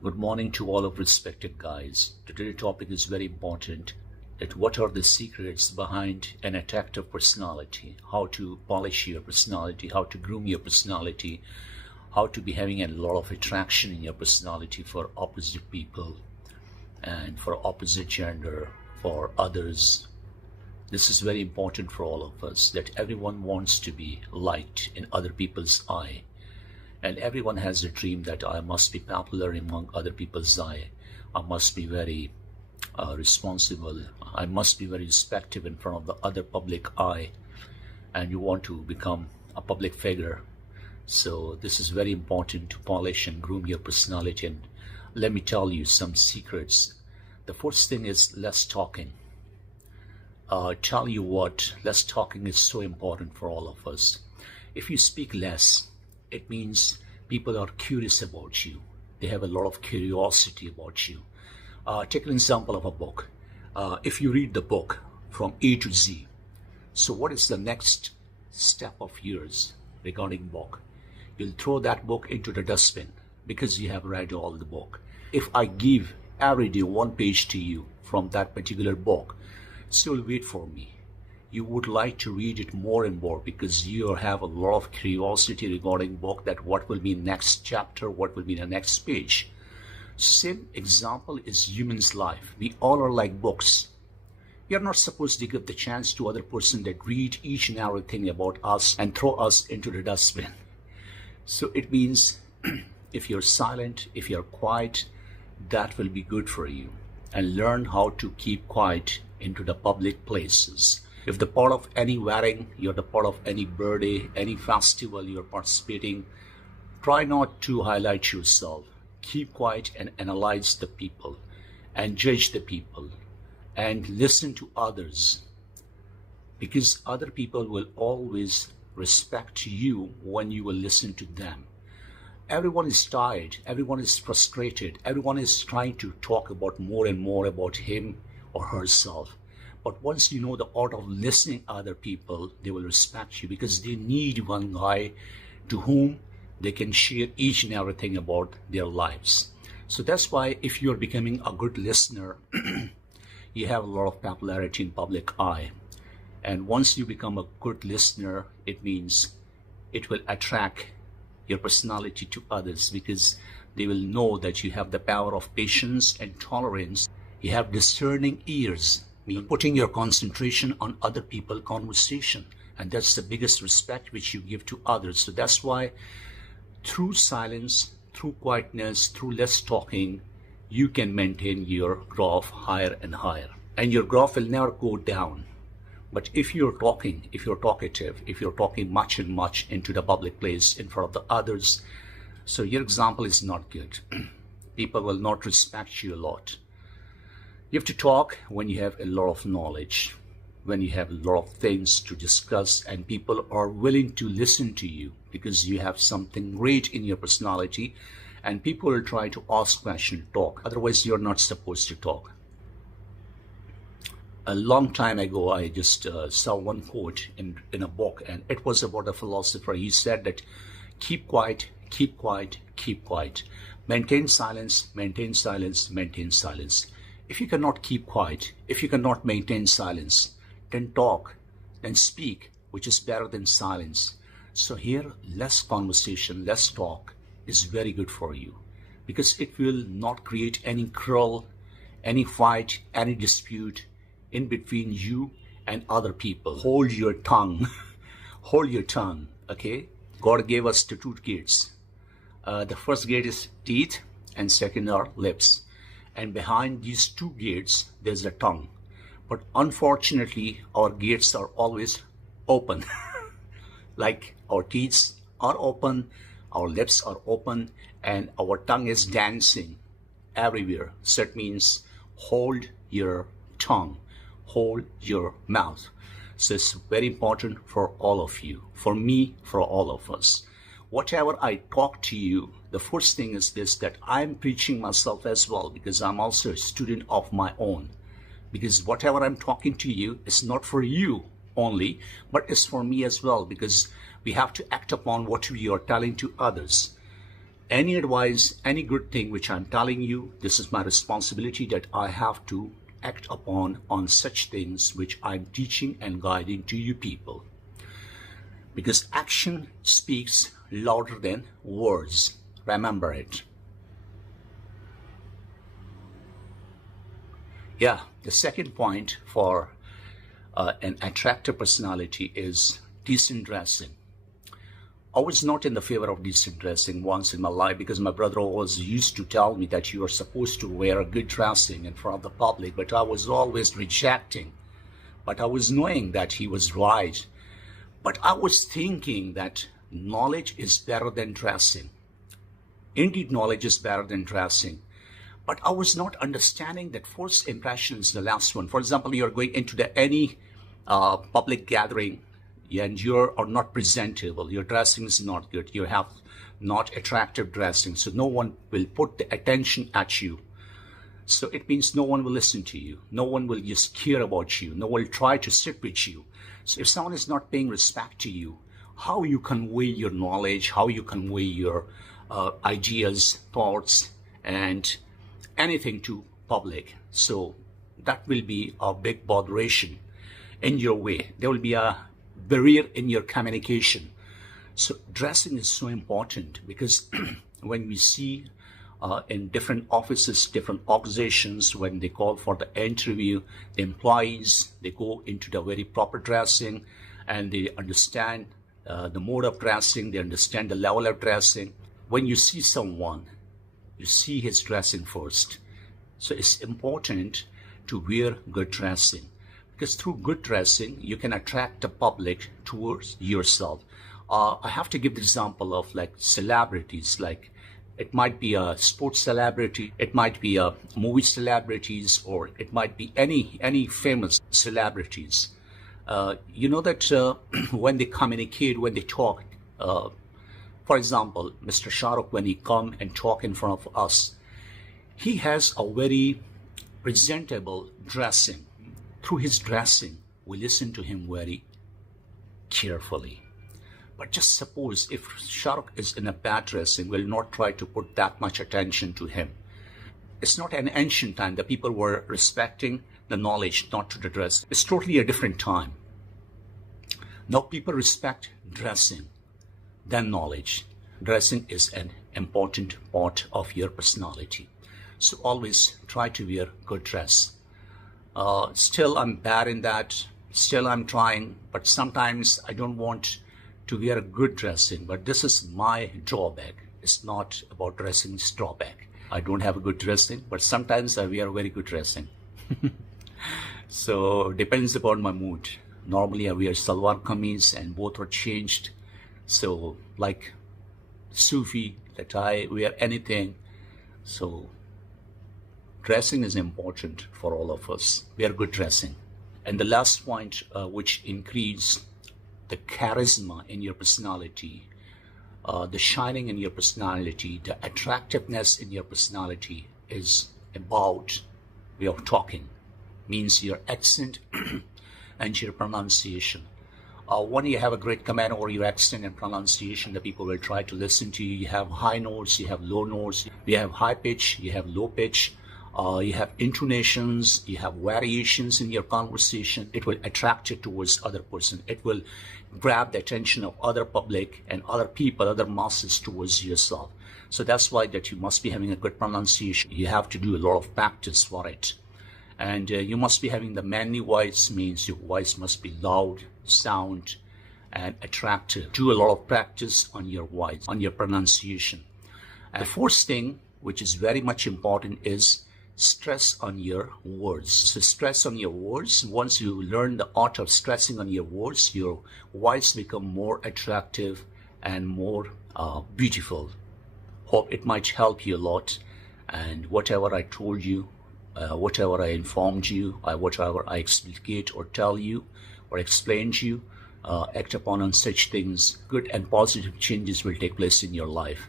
Good morning to all of respected guys. Today's topic is very important. That what are the secrets behind an attractive personality? How to polish your personality, how to groom your personality, how to be having a lot of attraction in your personality for opposite people and for opposite gender, for others. This is very important for all of us, that everyone wants to be liked in other people's eye. And everyone has a dream that I must be popular among other people's eye. I must be very responsible. I must be very respectful in front of the other public eye. And you want to become a public figure. So this is very important to polish and groom your personality. And let me tell you some secrets. The first thing is less talking. Tell you what, less talking is so important for all of us. If you speak less, it means people are curious about you. They have a lot of curiosity about you. Take an example of a book. If you read the book from A to Z, so what is the next step of yours regarding book? You'll throw that book into the dustbin because you have read all the book. If I give every day one page to you from that particular book, still wait for me. You would like to read it more and more because you have a lot of curiosity regarding book, that what will be next chapter, what will be the next page. Same example is human's life. We all are like books. You're not supposed to give the chance to other person that read each and everything about us and throw us into the dustbin. So it means if you're silent, if you're quiet, that will be good for you. And learn how to keep quiet into the public places. If the part of any wedding, you're the part of any birthday, any festival you're participating, try not to highlight yourself. Keep quiet and analyze the people and judge the people and listen to others, because other people will always respect you when you will listen to them. Everyone is tired, everyone is frustrated, everyone is trying to talk about more and more about him or herself. But once you know the art of listening to other people, they will respect you because they need one guy to whom they can share each and everything about their lives. So that's why if you're becoming a good listener, you have a lot of popularity in public eye. And once you become a good listener, it means it will attract your personality to others because they will know that you have the power of patience and tolerance. You have discerning ears, mean putting your concentration on other people's conversation, and that's the biggest respect which you give to others. So that's why through silence, through quietness, through less talking, you can maintain your graph higher and higher, and your graph will never go down. But if you're talking, if you're talkative, if you're talking much and much into the public place in front of the others, so your example is not good. People will not respect you a lot. You have to talk when you have a lot of knowledge, when you have a lot of things to discuss and people are willing to listen to you because you have something great in your personality, and people will try to ask questions, talk. Otherwise, you're not supposed to talk. A long time ago, I just saw one quote in a book, and it was about a philosopher. He said that keep quiet, keep quiet, keep quiet. Maintain silence, maintain silence, maintain silence. If you cannot keep quiet, if you cannot maintain silence, then talk, then speak, which is better than silence. So here, less conversation, less talk is very good for you because it will not create any quarrel, any fight, any dispute in between you and other people. Hold your tongue. Hold your tongue, okay? God gave us the two gates. The first gate is teeth and second are lips. And behind these two gates, there's a tongue. But unfortunately, our gates are always open. Like our teeth are open, our lips are open, and our tongue is dancing everywhere. So it means hold your tongue, hold your mouth. So it's very important for all of you, for me, for all of us. Whatever I talk to you, the first thing is this, that I'm preaching myself as well because I'm also a student of my own. Because whatever I'm talking to you is not for you only, but it's for me as well, because we have to act upon what we are telling to others. Any advice, any good thing which I'm telling you, this is my responsibility that I have to act upon on such things which I'm teaching and guiding to you people. Because action speaks louder than words. Remember it. Yeah, the second point for an attractive personality is decent dressing. I was not in the favor of decent dressing once in my life because my brother always used to tell me that you are supposed to wear a good dressing in front of the public, but I was always rejecting. But I was knowing that he was right. But I was thinking that knowledge is better than dressing. Indeed, knowledge is better than dressing. But I was not understanding that first impression is the last one. For example, you're going into any public gathering and you are not presentable. Your dressing is not good. You have not attractive dressing. So no one will put the attention at you. So it means no one will listen to you. No one will just care about you. No one will try to sit with you. So if someone is not paying respect to you, how you convey your knowledge, how you convey your ideas, thoughts, and anything to public. So that will be a big botheration in your way. There will be a barrier in your communication. So dressing is so important because when we see in different offices, different organizations, when they call for the interview, the employees, they go into the very proper dressing and they understand the mode of dressing, they understand the level of dressing. When you see someone, you see his dressing first. So it's important to wear good dressing because through good dressing, you can attract the public towards yourself. I have to give the example of like celebrities, like it might be a sports celebrity, it might be a movie celebrities, or it might be any famous celebrities. You know that when they communicate, when they talk, for example, Mr. Shah Rukh, when he come and talk in front of us, he has a very presentable dressing. Through his dressing, we listen to him very carefully. But just suppose if Shah Rukh is in a bad dressing, we'll not try to put that much attention to him. It's not an ancient time. The people were respecting the knowledge, not to the dress. It's totally a different time. Now people respect dressing than knowledge. Dressing is an important part of your personality. So always try to wear good dress. Still I'm bad in that. Still I'm trying, but sometimes I don't want to wear a good dressing, but this is my drawback. It's not about dressing, it's drawback. I don't have a good dressing, but sometimes I wear very good dressing. So depends upon my mood. Normally I wear salwar kameez and both are changed. So like Sufi, that I wear anything. So dressing is important for all of us. Wear good dressing. And the last point which increase the charisma in your personality, the shining in your personality, the attractiveness in your personality is about way of talking. Means your accent and your pronunciation. When you have a great command over your accent and pronunciation, the people will try to listen to you. You have high notes, you have low notes, you have high pitch, you have low pitch, you have intonations, you have variations in your conversation. It will attract you towards other person. It will grab the attention of other public and other people, other masses towards yourself. So that's why that you must be having a good pronunciation. You have to do a lot of practice for it. And you must be having the manly voice, means your voice must be loud, sound, and attractive. Do a lot of practice on your voice, on your pronunciation. And the fourth thing, which is very much important, is stress on your words. So stress on your words. Once you learn the art of stressing on your words, your voice become more attractive and more beautiful. Hope it might help you a lot. And whatever I told you, whatever I informed you, whatever I explicate or tell you or explain to you, act upon on such things. Good and positive changes will take place in your life.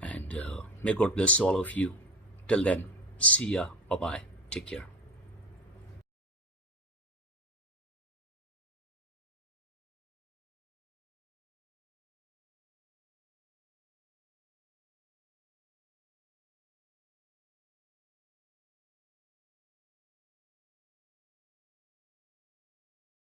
And may God bless all of you. Till then, see ya. Bye-bye. Take care.